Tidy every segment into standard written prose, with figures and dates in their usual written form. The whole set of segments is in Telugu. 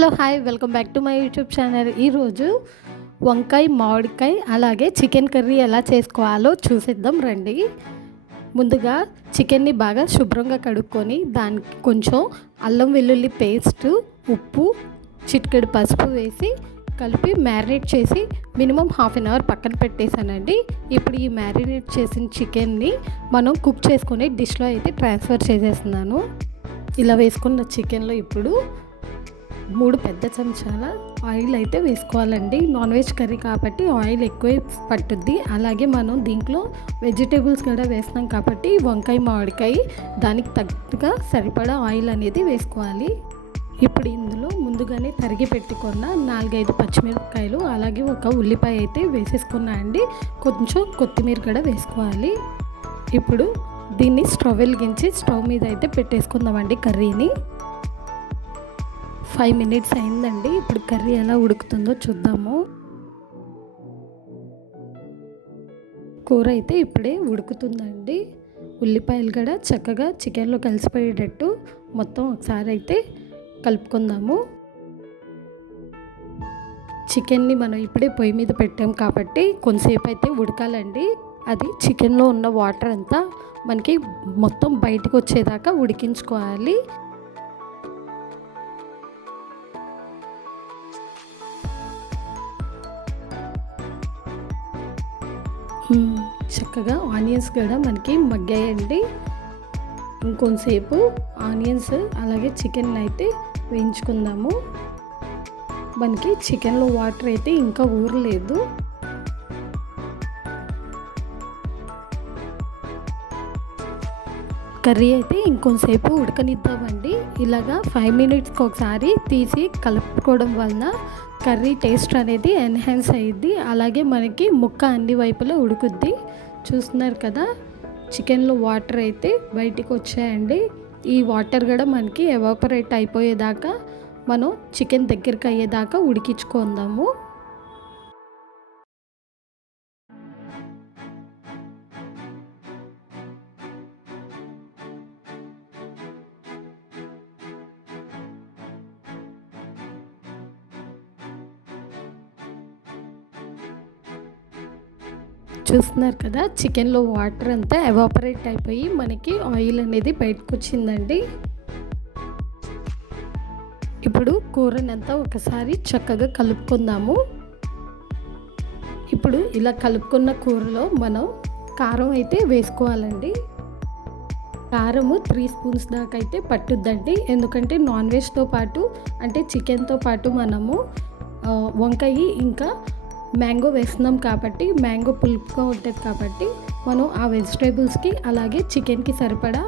Hello hi welcome back to my YouTube channel. ఈరోజు వంకాయ మామిడికాయ అలాగే చికెన్ కర్రీ ఎలా చేసుకోవాలో చూసిద్దాం రండి. ముందుగా చికెన్ని బాగా శుభ్రంగా కడుక్కొని దానికి కొంచెం అల్లం వెల్లుల్లి పేస్ట్, ఉప్పు, చిటికెడు పసుపు వేసి కలిపి మ్యారినేట్ చేసి మినిమం హాఫ్ అన్ అవర్ పక్కన పెట్టేశానండి. ఇప్పుడు ఈ మ్యారినేట్ చేసిన చికెన్ని మనం కుక్ చేసుకొని డిష్లో అయితే ట్రాన్స్ఫర్ చేసేస్తున్నాను. ఇలా వేసుకున్న చికెన్లో ఇప్పుడు 3 పెద్ద చెంచాల ఆయిల్ అయితే వేసుకోవాలండి. నాన్ వెజ్ కర్రీ కాబట్టి ఆయిల్ ఎక్కువే పట్టుద్ది. అలాగే మనం దీంట్లో వెజిటేబుల్స్ కూడా వేస్తాం కాబట్టి వంకాయ మామిడికాయ దానికి తగ్గట్టుగా సరిపడా ఆయిల్ అనేది వేసుకోవాలి. ఇప్పుడు ఇందులో ముందుగానే తరిగి పెట్టుకున్న 4-5 పచ్చిమిరపకాయలు అలాగే ఒక ఉల్లిపాయ అయితే వేసేసుకున్నా అండి. కొంచెం కొత్తిమీర కూడా వేసుకోవాలి. ఇప్పుడు దీన్ని స్టవ్ వెలిగించి స్టవ్ మీద అయితే పెట్టేసుకుందామండి కర్రీని. 5 మినిట్స్ అయిందండి. ఇప్పుడు కర్రీ ఎలా ఉడుకుతుందో చూద్దాము. కూర అయితే ఇప్పుడే ఉడుకుతుందండి. ఉల్లిపాయలు కూడా చక్కగా చికెన్లో కలిసిపోయేటట్టు మొత్తం ఒకసారి అయితే కలుపుకుందాము. చికెన్ని మనం ఇప్పుడే పొయ్యి మీద పెట్టాం కాబట్టి కొంతసేపు అయితే ఉడకాలండి. అది చికెన్లో ఉన్న వాటర్ అంతా మనకి మొత్తం బయటకు వచ్చేదాకా ఉడికించుకోవాలి. చక్కగా ఆనియన్స్ కూడా మనకి మగ్గాయండి. ఇంకొంతసేపు ఆనియన్స్ అలాగే చికెన్ అయితే వేయించుకుందాము. మనకి చికెన్లో వాటర్ అయితే ఇంకా ఊరలేదు. కర్రీ అయితే ఇంకొంతసేపు ఉడకనిద్దామండి. ఇలాగా 5 మినిట్స్కి ఒకసారి తీసి కలుపుకోవడం వలన కర్రీ టేస్ట్ అనేది ఎన్హాన్స్ అయ్యిద్ది. అలాగే మనకి ముక్క అన్ని వైపులా ఉడుకుద్ది. చూస్తున్నారు కదా, చికెన్లో వాటర్ అయితే బయటికి వచ్చాయండి. ఈ వాటర్ కూడా మనకి ఎవాపరేట్ అయిపోయేదాకా మనం చికెన్ దగ్గరికి అయ్యేదాకా ఉడికించుకుందాము. చూస్తున్నారు కదా, చికెన్లో వాటర్ అంతా ఎవాపరేట్ అయిపోయి మనకి ఆయిల్ అనేది బయటకు వచ్చిందండి. ఇప్పుడు కూరనంతా ఒకసారి చక్కగా కలుపుకుందాము. ఇప్పుడు ఇలా కలుపుకున్న కూరలో మనం కారం అయితే వేసుకోవాలండి. కారము 3 స్పూన్స్ దాకా అయితే పట్టుద్దండి. ఎందుకంటే నాన్ వెజ్తో పాటు అంటే చికెన్తో పాటు మనము వంకాయ ఇంకా మ్యాంగో వేస్తున్నాం కాబట్టి మ్యాంగో పులుపుగా ఉంటుంది కాబట్టి మనం ఆ వెజిటేబుల్స్కి అలాగే చికెన్కి సరిపడా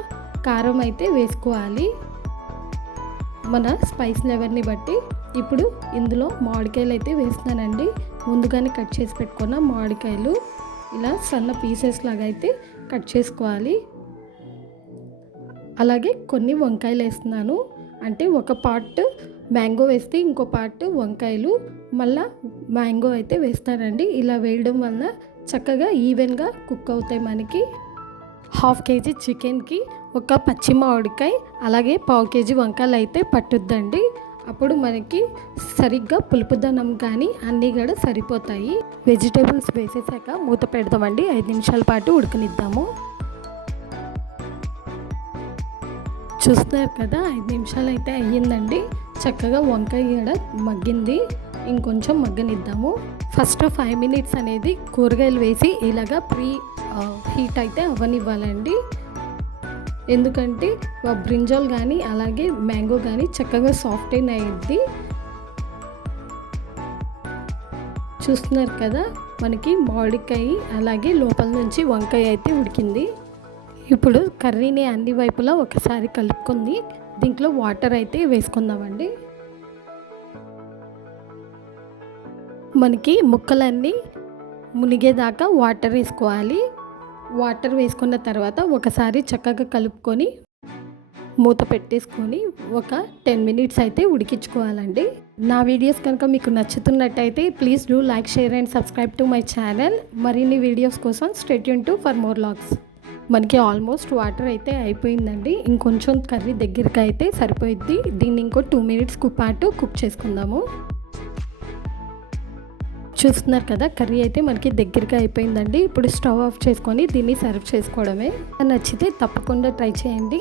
కారం అయితే వేసుకోవాలి మన స్పైస్ లెవెల్ని బట్టి. ఇప్పుడు ఇందులో మామిడికాయలు అయితే వేస్తున్నానండి. ముందుగానే కట్ చేసి పెట్టుకున్న మామిడికాయలు ఇలా సన్న పీసెస్ లాగా అయితే కట్ చేసుకోవాలి. అలాగే కొన్ని వంకాయలు వేస్తున్నాను. అంటే ఒక పార్ట్ మ్యాంగో వేస్తే ఇంకో పార్ట్ వంకాయలు మళ్ళీ మ్యాంగో అయితే వేస్తానండి. ఇలా వేయడం వల్ల చక్కగా ఈవెన్గా కుక్ అవుతాయి. మనకి 1/2 కేజీ చికెన్కి ఒక పచ్చి మామిడికాయ అలాగే 1/4 కేజీ వంకాయలు అయితే పట్టుద్దండి. అప్పుడు మనకి సరిగ్గా పులుపుదనం కానీ అన్నీ కూడా సరిపోతాయి. వెజిటేబుల్స్ వేసేసాక మూత పెడదామండి. 5 నిమిషాల పాటు ఉడకనిద్దాము. చూస్తున్నారు కదా, 5 నిమిషాలు అయితే అయ్యిందండి. చక్కగా వంకాయ కూడా మగ్గింది. ఇంకొంచెం మగ్గనిద్దాము. ఫస్ట్ 5 మినిట్స్ అనేది కూరగాయలు వేసి ఇలాగా హీట్ అయితే అవ్వనివ్వాలండి. ఎందుకంటే బ్రింజాల్ కానీ అలాగే మ్యాంగో కానీ చక్కగా సాఫ్ట్ అయ్యిద్ది. చూస్తున్నారు కదా, మనకి మామిడికాయ అలాగే లోపల నుంచి వంకాయ అయితే ఉడికింది. ఇప్పుడు కర్రీని అన్ని వైపులా ఒకసారి కలుపుకుంది. దీంట్లో వాటర్ అయితే వేసుకుందామండి. మనకి ముక్కలన్నీ మునిగేదాకా వాటర్ వేసుకోవాలి. వాటర్ వేసుకున్న తర్వాత ఒకసారి చక్కగా కలుపుకొని మూత పెట్టేసుకొని ఒక 10 మినిట్స్ అయితే ఉడికించుకోవాలండి. నా వీడియోస్ కనుక మీకు నచ్చుతున్నట్టయితే please do like, share and subscribe to my channel. మరిన్ని వీడియోస్ కోసం stay tune to for more vlogs. మనకి ఆల్మోస్ట్ వాటర్ అయితే అయిపోయిందండి. ఇంకొంచెం కర్రీ దగ్గరికి అయితే సరిపోయిద్ది. దీన్ని ఇంకో 2 మినిట్స్ పాటు కుక్ చేసుకుందాము. చూస్తున్నారు కదా, కర్రీ అయితే మనకి దగ్గరగా అయిపోయిందండి. ఇప్పుడు స్టవ్ ఆఫ్ చేసుకొని దీన్ని సర్వ్ చేసుకోవడమే. నచ్చితే తప్పకుండా ట్రై చేయండి.